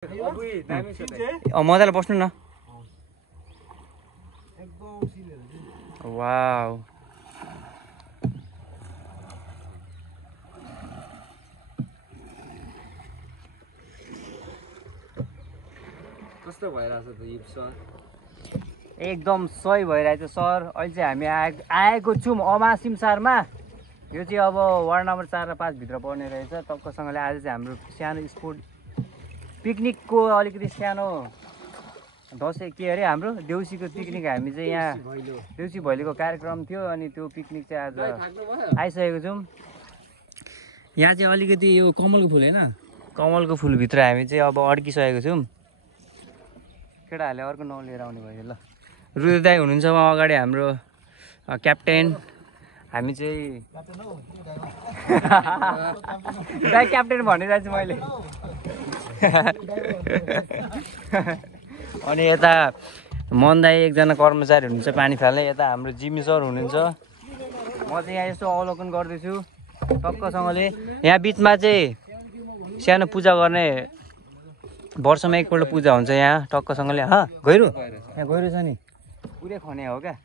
मजाले बस्नु न। वाउ कस्तो भइरहेछ त यो सर? एकदम सही भइरहेछ सर। अहिले चाहिँ हामी आएको छौँ अमासिमसारमा। यो चाहिँ अब वार्ड नम्बर 4 र 5 भित्र पर्ने रहेछ। टक्कसँगले आज चाहिँ हाम्रो सानो स्पोर्ट पिकनिकको अलिकति सानो दसैँ के अरे हाम्रो देउसीको पिकनिक हामी चाहिँ यहाँ देउसी भैलीको कार्यक्रम थियो अनि त्यो पिकनिक चाहिँ आज आइसकेको छौँ। यहाँ चाहिँ अलिकति यो कमलको फुल होइन, कमलको फुलभित्र हामी चाहिँ अब अड्किसकेको छौँ। केटाहरूले अर्को नाउँ लिएर आउने भयो ल। रुद्र दाई हुनुहुन्छ उहाँ अगाडि हाम्रो क्याप्टेन। हामी चाहिँ दाई क्याप्टेन भनिरहेको छु मैले। अनि यता मन दाई एकजना कर्मचारी हुनुहुन्छ पानी फाल्ने। यता हाम्रो जिमी सर हुनुहुन्छ। म चाहिँ यहाँ यसो अवलोकन गर्दैछु टक्कसँगले। यहाँ बिचमा चाहिँ सानो पूजा गर्ने वर्षमा एकपल्ट पूजा हुन्छ यहाँ टक्कसँगले। गहिरो यहाँ गहिरो छ नि, पुरै खने हो क्या।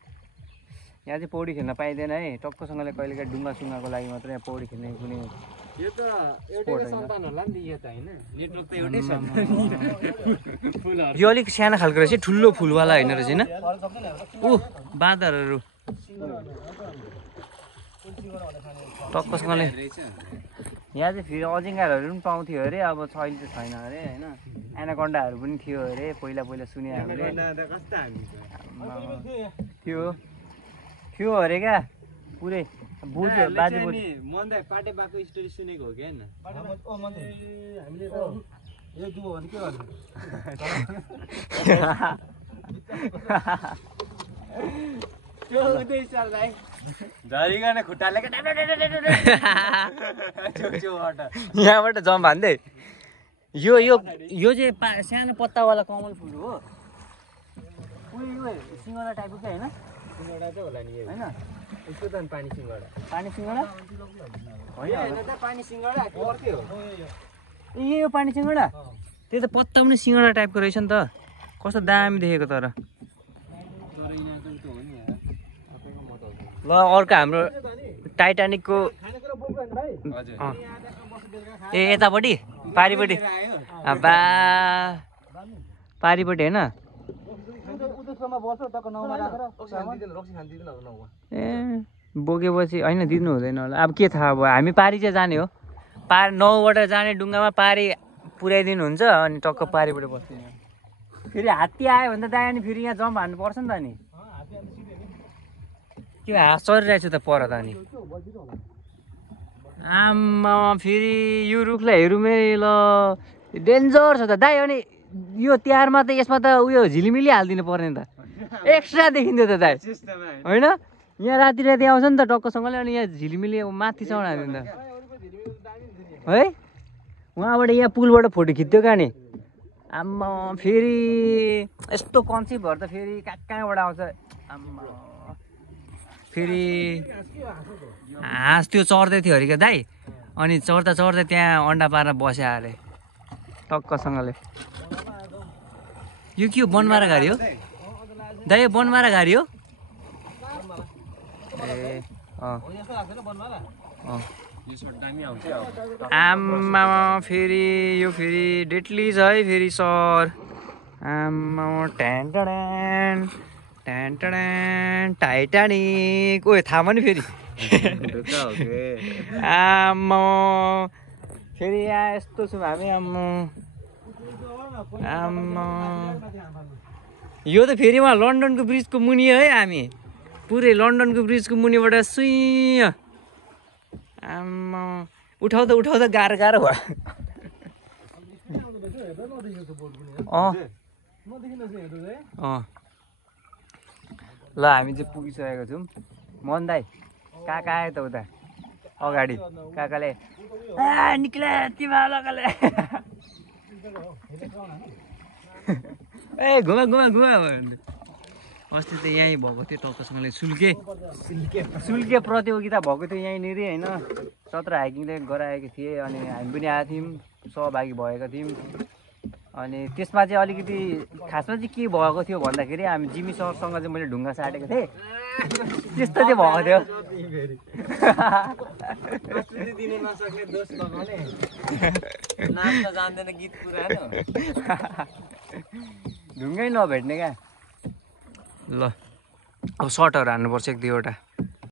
यहाँ चाहिँ पौडी खेल्न पाइँदैन है, टक्कसँगले कहिलेकाहीँ डुङ्गा सुङ्गाको लागि मात्र यहाँ पौडी खेल्ने कुनै यो त एउटै सन्तान होला नि यो त हैन। नेटवर्क त एउटै छ। यो अलिक सानो खालको रहेछ, ठुलो फुलवाला होइन रहेछ होइन। बाँदरहरू टक्कसँगले। यहाँ चाहिँ फेरि अजिङ्गारहरू पनि पाउँथ्यो अरे, अब अहिले चाहिँ छैन अरे होइन। एनाकोन्डाहरू पनि थियो अरे पहिला सुने हामीले। थियो अरे क्या पुरै बुझ्यो बाजे बोजू। मनदाइ पाटे बाको स्टोरी सुनेको हो कि हैन? हामीले त यो दुबो भने के गर्नु? त्यो उतै चल भाइ। झरिकन खुट्टाले यहाँबाट जम भन्दै यो यो यो चाहिँ सानो पत्तावाला कमल फुल हो। सिङ्गडा टाइपको क्या होइन? सिङ्गडा चाहिँ होला नि होइन? यसको त पानी सिङ्गडा। पानी सिङ्गडा होइन त पानी सिङ्गडा पर्के हो। यो पानी सिङ्गडा त्यो त पत्ता पनि सिङ्गडा टाइपको रहेछ नि त। कस्तो दामी देखेको तर। ल अर्को हाम्रो टाइटानिकको यतापट्टि पारिपट्टि बा पारिपट्टि होइन? ए बोकेपछि होइन दिनु हुँदैन होला। अब के थाहा भयो, हामी पारी चाहिँ जाने हो। 9बाट जाने डुङ्गामा पारी पुर्याइदिनुहुन्छ अनि टक्क पारिपट्टि बस्दिने। फेरि हात्ती आयो भने त दाइ अनि फेरि यहाँ जम्प हान्नु पर्छ नि त नि। के हाँस चरिरहेको छु त पर त अनि। आमा फेरि यो रुखलाई हेरौँ ल डेन्जर छ त दाइ। अनि यो तिहारमा त यसमा त उयो झिलिमिली हालिदिनु पर्ने त, एक्स्ट्रा देखिन्थ्यो त दाइ होइन? यहाँ राति आउँछ नि त टक्कसँगले अनि यहाँ झिलिमिली माथिसम्म हालिदिनु त है। उहाँबाट यहाँ पुलबाट फोटो खिच्थ्यो कहाँ नि। आम्मा फेरि यस्तो कन्सेप्टहरू त फेरि कहाँबाट आउँछ। आम्मा फेरि हाँस त्यो चढ्दै थियो अरे क्या दाइ। अनि चढ्दा त्यहाँ अन्डा पारेर बस्यो अरे टक्कसँगले। यो के हो, बनमारा घारी हो दाइ? यो बनमारा घारी हो? ए आम्मा फेरि यो फेरि डेटली छ है फेरि सर। आम्मा टाइटानिक ओ थाहा नि फेरि। आम्मा फेरि यहाँ यस्तो छौँ हामी। आम्मा यो त फेरि उहाँ लन्डनको ब्रिजको मुनि है। हामी पुरै लन्डनको ब्रिजको मुनिबाट सुई। आम्मा उठाउँदा गाह्रो भयो। ल हामी चाहिँ पुगिसकेको छौँ। मन दाइ काका आयो त उता अगाडि। काकाले निक्ले तिमीहरूले ए घुमा अस्ति त यहीँ भएको थियो टक्कसँगले। सुल्के प्रतियोगिता भएको थियो यहीँनिर होइन। 17 हाइकिङले गराएको थिएँ अनि हामी पनि आएको थियौँ, सहभागी भएका थियौँ। अनि त्यसमा चाहिँ अलिकति खासमा चाहिँ के भएको थियो भन्दाखेरि हामी जिमी सरसँग चाहिँ मैले ढुङ्गा साटेको थिएँ त्यस्तो चाहिँ भएको थियो दिनु नसक्ने दोष लगाउने नाच्न जान्दैन गीत पुरानो ढुङ्गै नभेट्ने क्या ल अब सर्टहरू हान्नुपर्छ एक दुईवटा